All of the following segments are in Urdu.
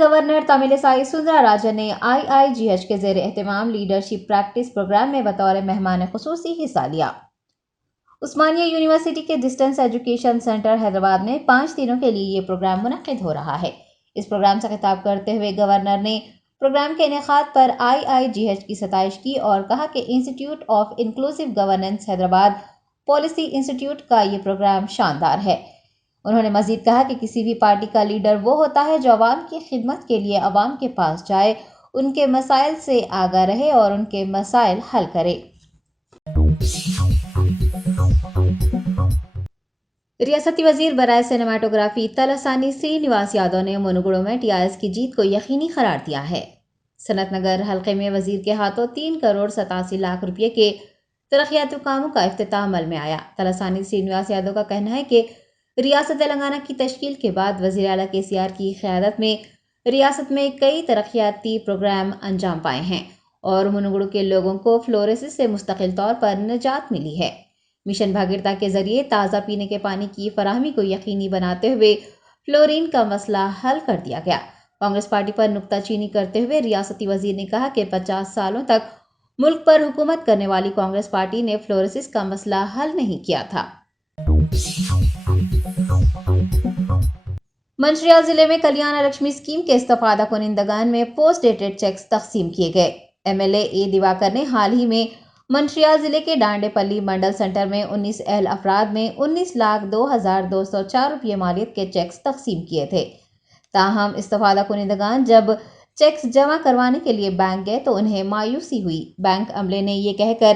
گورنر تملسائی سندرا راجن نے IIGH کے زیر اہتمام لیڈرشپ پریکٹس پروگرام میں بطور مہمان خصوصی حصہ لیا۔ عثمانیہ یونیورسٹی کے ڈسٹنس ایجوکیشن سینٹر حیدرآباد میں 5 دنوں کے لیے یہ پروگرام منعقد ہو رہا ہے۔ اس پروگرام سے خطاب کرتے ہوئے گورنر نے پروگرام کے انعقاد پر IIGH کی ستائش کی اور کہا کہ انسٹی ٹیوٹ of inclusive governance Hyderabad policy انسٹی ٹیوٹ کا یہ پروگرام شاندار ہے۔ انہوں نے مزید کہا کہ کسی بھی پارٹی کا لیڈر وہ ہوتا ہے جو عوام کی خدمت کے لیے عوام کے پاس جائے، ان کے مسائل سے آگاہ رہے اور ان کے مسائل حل کرے۔ ریاستی وزیر برائے سینماٹوگرافی تلاسانی سرینیواس یادو نے منوگڑو میں TRS کی جیت کو یقینی قرار دیا ہے۔ صنعت نگر حلقے میں وزیر کے ہاتھوں 3,87,00,000 روپے کے ترقیاتی کاموں کا افتتاح عمل میں آیا۔ تلاسانی سرینیواس یادو کا کہنا ہے کہ ریاست تلنگانہ کی تشکیل کے بعد وزیر اعلیٰ KCR کی قیادت میں ریاست میں کئی ترقیاتی پروگرام انجام پائے ہیں اور منوگڑو کے لوگوں کو فلوریسس سے مستقل طور پر نجات ملی ہے۔ مشن بھاگیرتا کے ذریعے تازہ پینے کے پانی کی فراہمی کو یقینی بناتے ہوئے فلورین کا مسئلہ حل کر دیا گیا۔ کانگریس پارٹی پر نکتہ چینی کرتے ہوئے ریاستی وزیر نے کہا کہ 50 سالوں تک ملک پر حکومت کرنے والی کانگریس پارٹی نے فلوریسس کا مسئلہ حل نہیں کیا تھا۔ منچریال ضلع میں کلیانہ لکشمی اسکیم کے استفادہ کنندگان میں پوسٹ ڈیٹڈ چیکس تقسیم کیے گئے۔ MLA A دیواکر نے حال ہی میں منچریال ضلع کے ڈانڈے پلی منڈل سینٹر میں 19 اہل افراد میں 19,02,204 روپے مالیت کے چیکس تقسیم کیے تھے۔ تاہم استفادہ کنندگان جب چیکس جمع کروانے کے لیے بینک گئے تو انہیں مایوسی ہوئی۔ بینک عملے نے یہ کہہ کر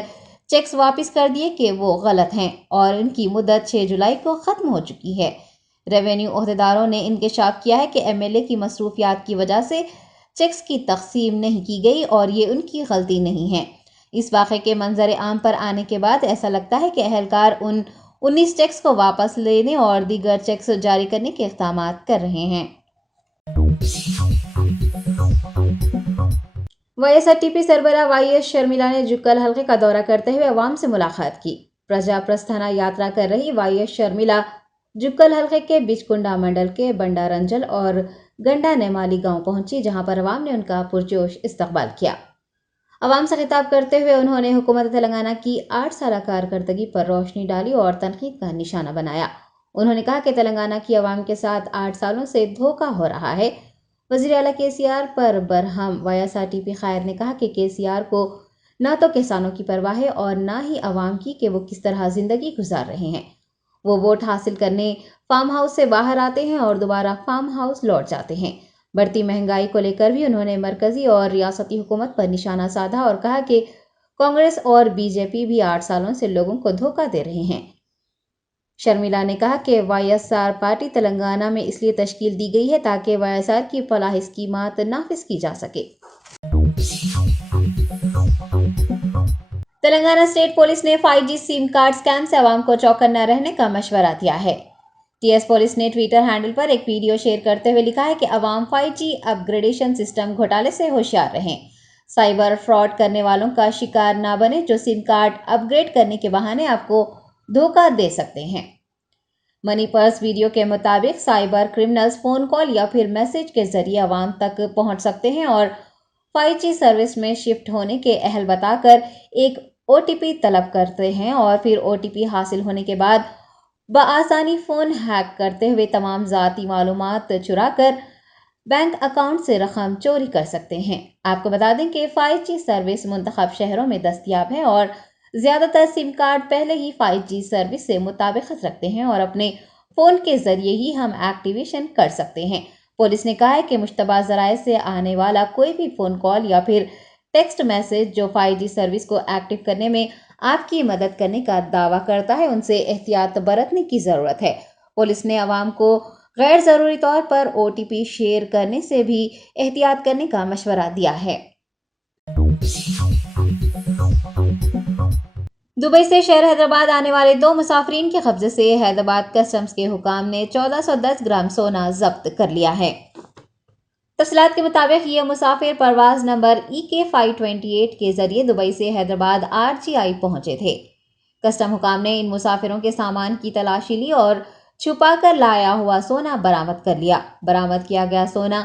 چیکس واپس کر دیے کہ وہ غلط ہیں اور ان کی مدت 6 جولائی کو ختم ہو چکی ہے۔ ریونیو عہدیداروں نے انکشاف کیا ہے کہ MLA کی مصروفیات کی وجہ سے چیکس کی تقسیم نہیں کی گئی اور یہ ان کی غلطی نہیں ہے۔ اس واقعے کے منظر عام پر آنے کے بعد ایسا لگتا ہے کہ اہلکار ان 19 چیکس کو واپس لینے اور دیگر چیکس جاری کرنے کے اقدامات کر رہے ہیں۔ YSRTP سربراہ YS شرمیلا نے جکل حلقے کا دورہ کرتے ہوئے عوام سے ملاقات کی۔ پرجا پرستھانا یاترا کر رہی YS شرمیلا جکل حلقے کے بچکنڈا منڈل کے بنڈا رنجل اور گنڈا نیمالی گاؤں پہنچی، جہاں پر عوام نے ان کا پرجوش استقبال کیا۔ عوام سے خطاب کرتے ہوئے انہوں نے حکومت تلنگانہ کی 8 سالہ کارکردگی پر روشنی ڈالی اور تنقید کا نشانہ بنایا۔ انہوں نے کہا کہ تلنگانہ کی عوام کے ساتھ 8 سالوں سے دھوکہ ہو رہا ہے۔ وزیر اعلیٰ KCR پر برہم YSRTP قائد نے کہا کہ KCR کو نہ تو کسانوں کی پرواہ ہے اور نہ ہی عوام کی کہ وہ کس طرح زندگی گزار رہے ہیں۔ وہ ووٹ حاصل کرنے فارم ہاؤس سے باہر آتے ہیں اور دوبارہ فارم ہاؤس لوٹ جاتے ہیں۔ بڑھتی مہنگائی کو لے کر بھی انہوں نے مرکزی اور ریاستی حکومت پر نشانہ سادھا اور کہا کہ کانگریس اور BJP بھی 8 سالوں سے لوگوں کو دھوکہ دے رہے ہیں۔ شرمیلا نے کہا کہ YSR پارٹی تلنگانہ میں اس لیے تشکیل دی گئی ہے تاکہ YSR کی فلاح اسکیمات نافذ کی جا سکے۔ تلنگانہ اسٹیٹ پولیس نے 5G سم کارڈ اسکیم سے عوام کو چوکن نہ رہنے کا مشورہ دیا ہے۔ TS پولیس نے ٹویٹر ہینڈل پر ایک ویڈیو شیئر کرتے ہوئے لکھا ہے کہ عوام 5G اپ گریڈیشن سسٹم گھوٹالے سے ہوشیار رہیں، سائبر فراڈ کرنے والوں کا شکار نہ بنے جو سم کارڈ اپ گریڈ کرنے کے بہانے آپ کو دھوکہ دے سکتے ہیں۔ منی پرس ویڈیو کے مطابق سائبر کرمنلز فون کال یا پھر میسج کے ذریعے عوام تک پہنچ سکتے ہیں اور 5G سروس میں شفٹ ہونے کے اہل بتا کر ایک OTP طلب کرتے ہیں اور پھر OTP حاصل ہونے کے بعد بآسانی فون ہیک کرتے ہوئے تمام ذاتی معلومات چرا کر بینک اکاؤنٹ سے رقم چوری کر سکتے ہیں۔ آپ کو بتا دیں کہ 5G سروس منتخب شہروں میں دستیاب ہے اور زیادہ تر سم کارڈ پہلے ہی 5G سروس سے مطابقت رکھتے ہیں اور اپنے فون کے ذریعے ہی ہم ایکٹیویشن کر سکتے ہیں۔ پولیس نے کہا ہے کہ مشتبہ ذرائع سے آنے والا کوئی بھی فون کال یا پھر ٹیکسٹ میسج جو 5G سروس کو ایکٹیو کرنے میں آپ کی مدد کرنے کا دعویٰ کرتا ہے ان سے احتیاط برتنے کی ضرورت ہے۔ پولیس نے عوام کو غیر ضروری طور پر OTP شیئر کرنے سے بھی احتیاط کرنے کا مشورہ دیا ہے۔ دبئی سے شہر حیدرآباد آنے والے 2 مسافرین کے قبضے سے حیدرآباد کسٹمز کے حکام نے 1410 گرام سونا ضبط کر لیا ہے۔ تفصیلات کے مطابق یہ مسافر پرواز نمبر EK528 کے ذریعے دبئی سے حیدرآباد RGI پہنچے تھے۔ کسٹم حکام نے ان مسافروں کے سامان کی تلاشی لی اور چھپا کر لایا ہوا سونا برآمد کر لیا۔ برآمد کیا گیا سونا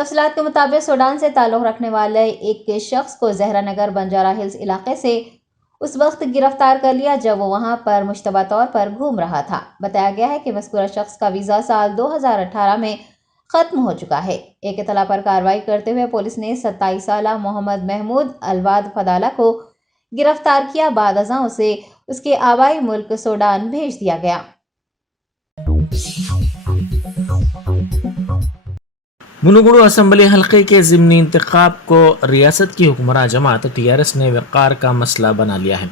تفصیلات کے مطابق سوڈان سے تعلق رکھنے والے ایک شخص کو زہرا نگر بنجارہ ہلز علاقے سے اس وقت گرفتار کر لیا جب وہ وہاں پر مشتبہ طور پر گھوم رہا تھا۔ بتایا گیا ہے کہ مذکورہ شخص کا ویزا سال 2018 میں ختم ہو چکا ہے۔ ایک اطلاع پر کارروائی کرتے ہوئے پولیس نے 27 سالہ محمد محمود الواد فضالہ کو گرفتار کیا۔ بعد ازاں اسے اس کے آبائی ملک سوڈان بھیج دیا گیا۔ منوگڑو اسمبلی حلقے کے ضمنی انتخاب کو ریاست کی حکمراں جماعت TRS نے وقار کا مسئلہ بنا لیا ہے۔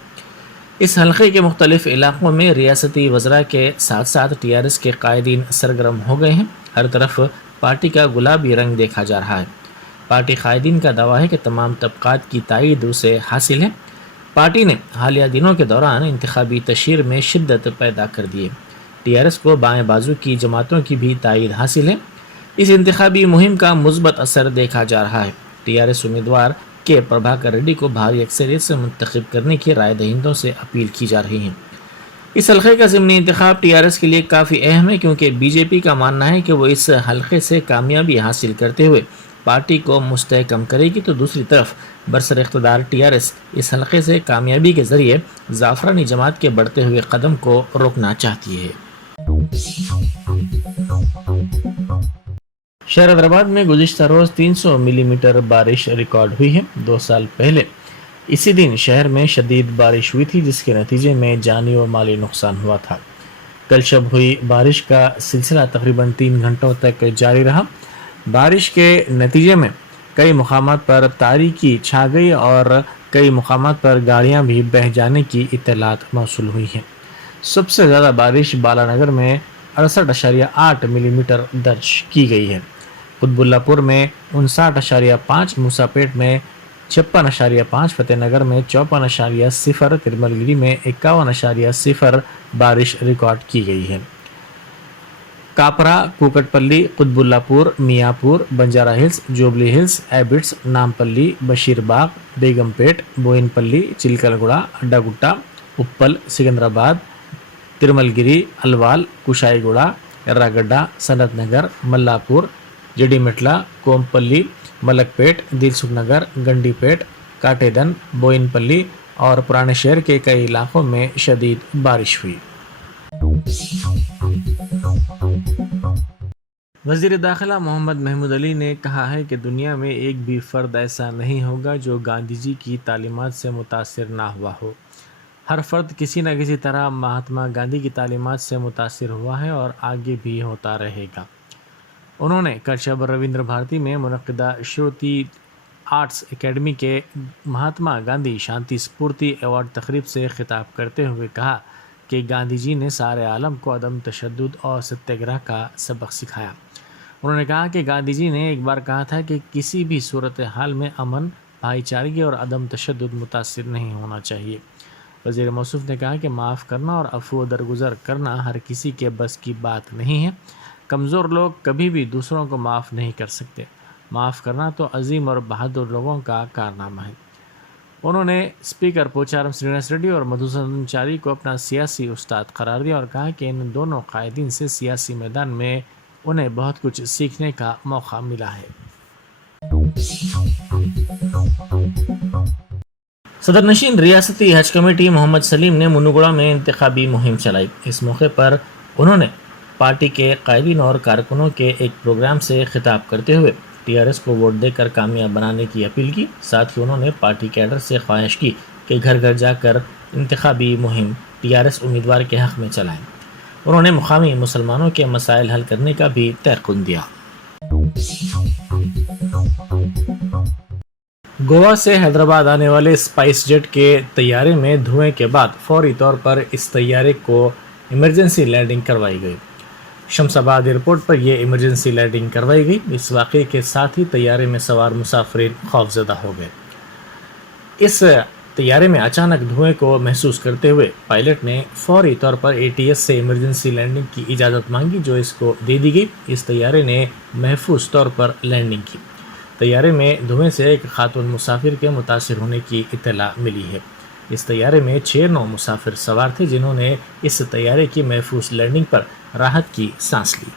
اس حلقے کے مختلف علاقوں میں ریاستی وزراء کے ساتھ ساتھ TRS کے قائدین سرگرم ہو گئے ہیں۔ ہر طرف پارٹی کا گلابی رنگ دیکھا جا رہا ہے۔ پارٹی قائدین کا دعویٰ ہے کہ تمام طبقات کی تائید اسے حاصل ہے۔ پارٹی نے حالیہ دنوں کے دوران انتخابی تشہیر میں شدت پیدا کر دی ہے۔ TRS کو بائیں بازو کی جماعتوں کی بھی تائید حاصل ہے۔ اس انتخابی مہم کا مثبت اثر دیکھا جا رہا ہے۔ TRS امیدوار کے پربھاکر ریڈی کو بھاری اکثریت سے منتخب کرنے کی رائے دہندوں سے اپیل کی جا رہی ہے۔ اس حلقے کا ضمنی انتخاب TRS کے لیے کافی اہم ہے کیونکہ BJP کا ماننا ہے کہ وہ اس حلقے سے کامیابی حاصل کرتے ہوئے پارٹی کو مستحکم کرے گی، تو دوسری طرف برسر اقتدار TRS اس حلقے سے کامیابی کے ذریعے زعفرانی جماعت کے بڑھتے ہوئے قدم کو روکنا چاہتی ہے۔ شہر حیدرآباد میں گزشتہ روز 300 ملی میٹر بارش ریکارڈ ہوئی ہے۔ 2 سال پہلے اسی دن شہر میں شدید بارش ہوئی تھی جس کے نتیجے میں جانی و مالی نقصان ہوا تھا۔ کل شب ہوئی بارش کا سلسلہ تقریباً 3 گھنٹوں تک جاری رہا۔ بارش کے نتیجے میں کئی مقامات پر تاریکی چھا گئی اور کئی مقامات پر گاڑیاں بھی بہہ جانے کی اطلاعات موصول ہوئی ہیں۔ سب سے زیادہ بارش بالانگر میں 68.8 ملی میٹر درج کی گئی ہے۔ قطب اللہ پور میں 59.5، موسیٰ پیٹ میں 56.5، فتح نگر میں 54.0، ترمل گری میں 51.0 بارش ریکارڈ کی گئی ہے۔ کاپرا، کوکٹ پلی، قطب اللہ پور، میاں پور، بنجارہ ہلز، جوبلی ہلز، ایبٹس، نامپلی، بشیر باغ، بیگم پیٹ، بوئن پلی، چلکل گڑا، اڈا گٹا، اپل، سکندرآباد، ترمل گری، الوال، کشائی گڑا، ارا گڈا، سنت نگر، ملا پور، جڈی مٹلا، کوم پلی، ملک پیٹ، دل سکھ نگر، گنڈی پیٹ، کاٹے دن، بوئن پلی اور پرانے شہر کے کئی علاقوں میں شدید بارش ہوئی۔ وزیر داخلہ محمد محمود علی نے کہا ہے کہ دنیا میں ایک بھی فرد ایسا نہیں ہوگا جو گاندھی جی کی تعلیمات سے متاثر نہ ہوا ہو۔ ہر فرد کسی نہ کسی طرح مہاتما گاندھی کی تعلیمات سے متاثر ہوا ہے اور آگے بھی ہوتا رہے گا۔ انہوں نے کل شب رویندر بھارتی میں منعقدہ شروتی آرٹس اکیڈمی کے مہاتما گاندھی شانتی سپورتی ایوارڈ تقریب سے خطاب کرتے ہوئے کہا کہ گاندھی جی نے سارے عالم کو عدم تشدد اور ستیہ گرہ کا سبق سکھایا۔ انہوں نے کہا کہ گاندھی جی نے ایک بار کہا تھا کہ کسی بھی صورتحال میں امن، بھائی چارگی اور عدم تشدد متاثر نہیں ہونا چاہیے۔ وزیر موصوف نے کہا کہ معاف کرنا اور عفو درگزر کرنا ہر کسی کے بس کی بات نہیں ہے۔ کمزور لوگ کبھی بھی دوسروں کو معاف نہیں کر سکتے۔ معاف کرنا تو عظیم اور بہادر لوگوں کا کارنامہ ہے۔ انہوں نے اسپیکر پوچارم سرینیواس ریڈی اور مدھوسودھن چاری کو اپنا سیاسی استاد قرار دیا اور کہا کہ ان دونوں قائدین سے سیاسی میدان میں انہیں بہت کچھ سیکھنے کا موقع ملا ہے۔ صدر نشین ریاستی حج کمیٹی محمد سلیم نے منوگڑا میں انتخابی مہم چلائی۔ اس موقع پر انہوں نے پارٹی کے قائدین اور کارکنوں کے ایک پروگرام سے خطاب کرتے ہوئے TRS کو ووٹ دے کر کامیاب بنانے کی اپیل کی۔ ساتھ ہی انہوں نے پارٹی کیڈر سے خواہش کی کہ گھر گھر جا کر انتخابی مہم TRS امیدوار کے حق میں چلائیں۔ انہوں نے مقامی مسلمانوں کے مسائل حل کرنے کا بھی تیقن دیا۔ گوا سے حیدرآباد آنے والے اسپائس جیٹ کے طیارے میں دھوئیں کے بعد فوری طور پر اس طیارے کو ایمرجنسی لینڈنگ کروائی گئی۔ شمس آباد ایئرپورٹ پر یہ ایمرجنسی لینڈنگ کروائی گئی۔ اس واقعے کے ساتھ ہی طیارے میں سوار مسافرین خوفزدہ ہو گئے۔ اس طیارے میں اچانک دھوئیں کو محسوس کرتے ہوئے پائلٹ نے فوری طور پر ATS سے ایمرجنسی لینڈنگ کی اجازت مانگی جو اس کو دے دی گئی۔ اس طیارے نے محفوظ طور پر لینڈنگ کی۔ طیارے میں دھوئیں سے ایک خاتون مسافر کے متاثر ہونے کی اطلاع ملی ہے۔ اس طیارے میں 6 نو مسافر سوار تھے جنہوں نے اس طیارے کی محفوظ لینڈنگ پر راحت کی سانس لی۔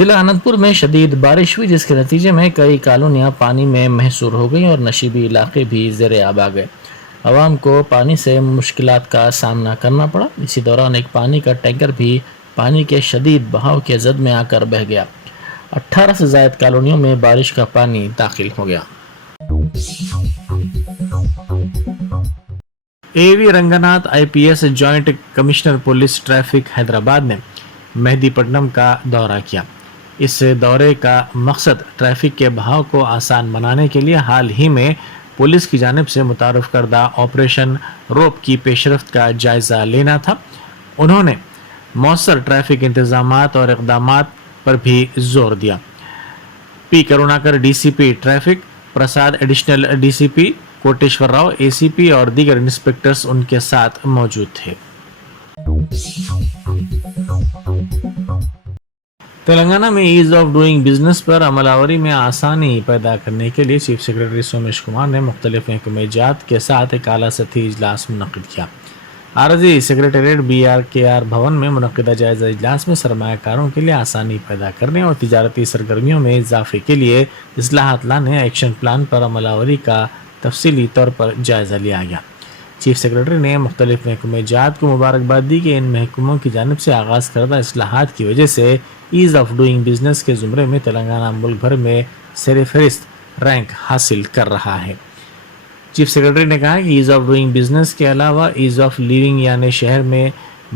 ضلع اننتپور میں شدید بارش ہوئی جس کے نتیجے میں کئی کالونیاں پانی میں محصور ہو گئیں اور نشیبی علاقے بھی زیر آب آ گئے. عوام کو پانی سے مشکلات کا سامنا کرنا پڑا. اسی دوران ایک پانی کا ٹینکر بھی پانی کے شدید بہاؤ کے زد میں آ کر بہہ گیا. 18 سے زائد کالونیوں میں بارش کا پانی داخل ہو گیا. اے وی Ranganath IPS joint commissioner police traffic Hyderabad نے مہدی پٹنم کا دورہ کیا. اس دورے کا مقصد ٹریفک کے بہاؤ کو آسان بنانے کے لیے حال ہی میں پولیس کی جانب سے متعارف کردہ آپریشن روپ کی پیش رفت کا جائزہ لینا تھا. انہوں نے مؤثر ٹریفک انتظامات اور اقدامات پر بھی زور دیا. P Karunakar DCP traffic, Prasad additional DCP، Koteswara Rao ACP اور دیگر انسپکٹرز ان کے ساتھ موجود تھے. تلنگانہ میں ایز آف ڈوئنگ بزنس پر عمل آوری میں آسانی پیدا کرنے کے لیے چیف سیکرٹری سومیش کمار نے مختلف محکمہ جات کے ساتھ ایک اعلیٰ سطحی اجلاس منعقد کیا. عارضی سیکرٹریٹ BRKR بھون میں منعقدہ جائزہ اجلاس میں سرمایہ کاروں کے لیے آسانی پیدا کرنے اور تجارتی سرگرمیوں میں اضافے کے لیے اصلاحات لانے ایکشن پلان پر عمل آوری کا تفصیلی طور پر جائزہ لیا گیا. چیف سیکرٹری نے مختلف محکمہ جات کو مبارکباد دی کہ ان محکموں کی جانب سے آغاز کردہ اصلاحات کی وجہ سے ایز آف ڈوئنگ بزنس کے زمرے میں تلنگانہ ملک بھر میں سر فہرست رینک حاصل کر رہا ہے. چیف سیکرٹری نے کہا کہ ایز آف ڈوئنگ بزنس کے علاوہ ایز آف لیونگ یعنی شہر میں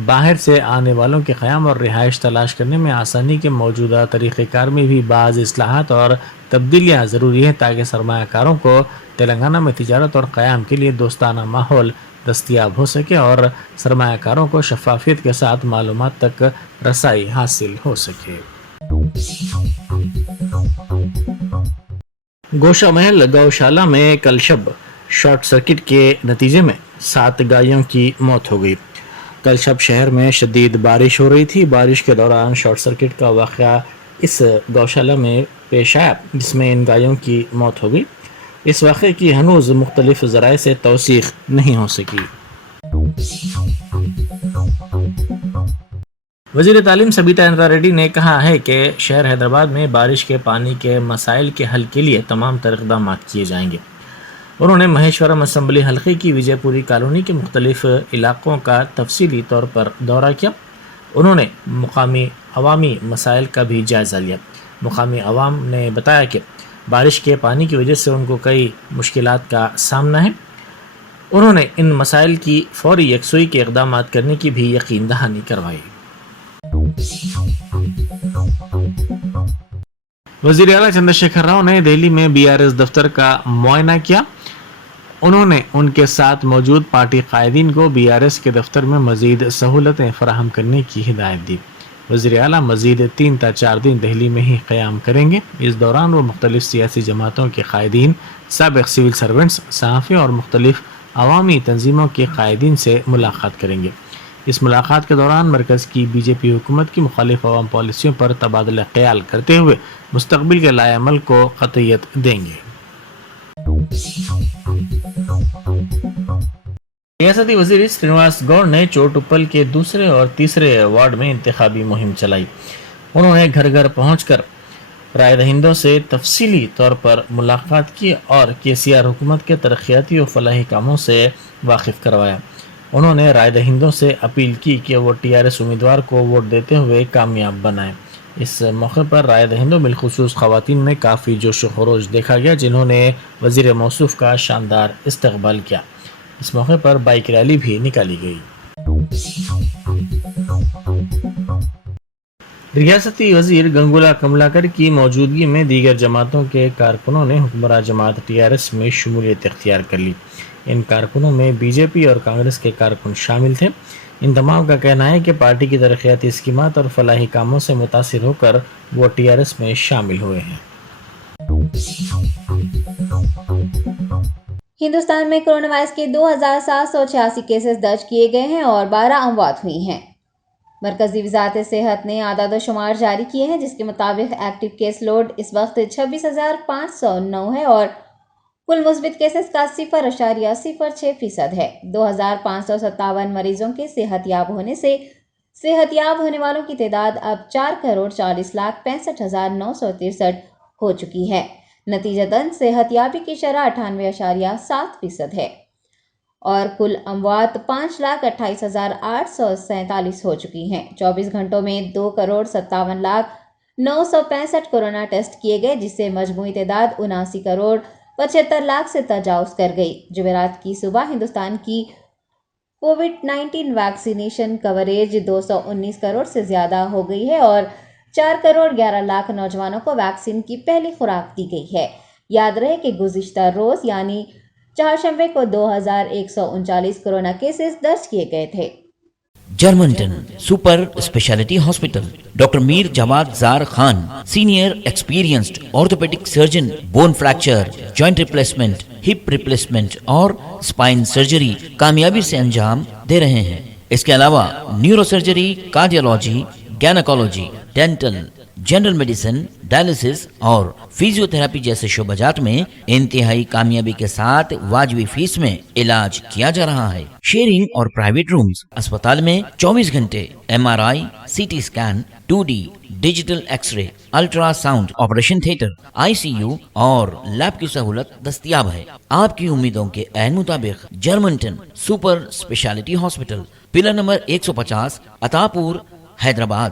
باہر سے آنے والوں کے قیام اور رہائش تلاش کرنے میں آسانی کے موجودہ طریقہ کار میں بھی بعض اصلاحات اور تبدیلیاں ضروری ہیں تاکہ سرمایہ کاروں کو تلنگانہ میں تجارت اور قیام کے لیے دوستانہ ماحول دستیاب ہو سکے اور سرمایہ کاروں کو شفافیت کے ساتھ معلومات تک رسائی حاصل ہو سکے. گوشہ محل گوشالہ میں کل شب شارٹ سرکٹ کے نتیجے میں 7 گائیوں کی موت ہو گئی. کل شب شہر میں شدید بارش ہو رہی تھی. بارش کے دوران شارٹ سرکٹ کا واقعہ اس گوشالہ میں پیش آیا جس میں ان گائیوں کی موت ہو گئی. اس واقعے کی ہنوز مختلف ذرائع سے توثیق نہیں ہو سکی. وزیر تعلیم سبیتا اندرا ریڈی نے کہا ہے کہ شہر حیدرآباد میں بارش کے پانی کے مسائل کے حل کے لیے تمام تر اقدامات کیے جائیں گے. انہوں نے مہیشورم اسمبلی حلقے کی وجے پوری کالونی کے مختلف علاقوں کا تفصیلی طور پر دورہ کیا. انہوں نے مقامی عوامی مسائل کا بھی جائزہ لیا. مقامی عوام نے بتایا کہ بارش کے پانی کی وجہ سے ان کو کئی مشکلات کا سامنا ہے. انہوں نے ان مسائل کی فوری یکسوئی کے اقدامات کرنے کی بھی یقین دہانی کروائی. وزیر اعلیٰ چندر شیکھر راؤ نے دہلی میں BRS دفتر کا معائنہ کیا. انہوں نے ان کے ساتھ موجود پارٹی قائدین کو BRS کے دفتر میں مزید سہولتیں فراہم کرنے کی ہدایت دی. وزیر اعلیٰ مزید 3 تا 4 دن دہلی میں ہی قیام کریں گے. اس دوران وہ مختلف سیاسی جماعتوں کے قائدین، سابق سول سرونٹس، صحافی اور مختلف عوامی تنظیموں کے قائدین سے ملاقات کریں گے. اس ملاقات کے دوران مرکز کی BJP حکومت کی مخالف عوام پالیسیوں پر تبادلہ خیال کرتے ہوئے مستقبل کے لائحہ عمل کو قطعیت دیں گے. ریاستی وزیر سرینواس گوڑ نے چوٹوپل کے دوسرے اور تیسرے وارڈ میں انتخابی مہم چلائی. انہوں نے گھر گھر پہنچ کر رائے دہندوں سے تفصیلی طور پر ملاقات کی اور KCR حکومت کے ترقیاتی و فلاحی کاموں سے واقف کروایا. انہوں نے رائے دہندوں سے اپیل کی کہ وہ TRS امیدوار کو ووٹ دیتے ہوئے کامیاب بنائیں. اس موقع پر رائے دہندوں بالخصوص خواتین میں کافی جوش و خروش دیکھا گیا جنہوں نے وزیر موصوف کا شاندار استقبال کیا. اس موقع پر بائک ریلی بھی نکالی گئی. ریاستی وزیر گنگولا کملاکر کی موجودگی میں دیگر جماعتوں کے کارکنوں نے حکمراں جماعت TRS میں شمولیت اختیار کر لی. ان کارکنوں میں BJP اور کانگریس کے کارکن شامل تھے. ان تمام کا کہنا ہے کہ پارٹی کی ترقیاتی اسکیمات اور فلاحی کاموں سے متاثر ہو کر وہ TRS میں شامل ہوئے ہیں. ہندوستان میں کورونا وائرس کے 2786 کیسز درج کیے گئے ہیں اور 12 اموات ہوئی ہیں. مرکزی وزارت صحت نے اعداد و شمار جاری کیے ہیں جس کے مطابق ایکٹیو کیس لوڈ اس وقت 26,509 ہے اور کل مثبت کیسز کا 0.06% ہے. 2,557 مریضوں کے صحت یاب ہونے سے صحت یاب ہونے والوں کی تعداد اب 4,40,65,963 ہو چکی ہے۔ نتیجتاً صحت یابی کی شرح 98.7% ہے اور کل اموات 5,28,847 ہو چکی ہیں۔ 24 گھنٹوں میں 2,57,965 کورونا ٹیسٹ کیے گئے، جس سے مجموعی تعداد 79,75,00,000 سے تجاوز کر گئی۔ جمعرات کی صبح ہندوستان کی کووڈ-19 ویکسینیشن کوریج 219 کروڑ سے زیادہ ہو گئی ہے اور 4,11,00,000 نوجوانوں کو ویکسین کی پہلی خوراک دی گئی ہے۔ یاد رہے کہ گزشتہ روز یعنی چہارشنبے کو 2,139 کورونا کیسز درج کیے گئے تھے۔ Germanten super speciality hospital, doctor Mir Jawad Zar Khan, senior experienced orthopaedic surgeon, bone fracture, joint replacement, hip replacement اور اسپائن سرجری کامیابی سے انجام دے رہے ہیں۔ اس کے علاوہ neuro surgery, cardiology, gynaecology, dental, general medicine, dialysis اور فزیو تھراپی جیسے شعبات میں انتہائی کامیابی کے ساتھ واجبی فیس میں علاج کیا جا رہا ہے۔ شیئرنگ اور پرائیویٹ رومز، اسپتال میں 24 گھنٹے MRI، CT scan, 2D digital X ray, ultra sound, operation theatre, ICU اور لیب کی سہولت دستیاب ہے۔ آپ کی امیدوں کے عین مطابق Germanten super speciality hospital, pillar number 150، عطا پور، حیدرآباد۔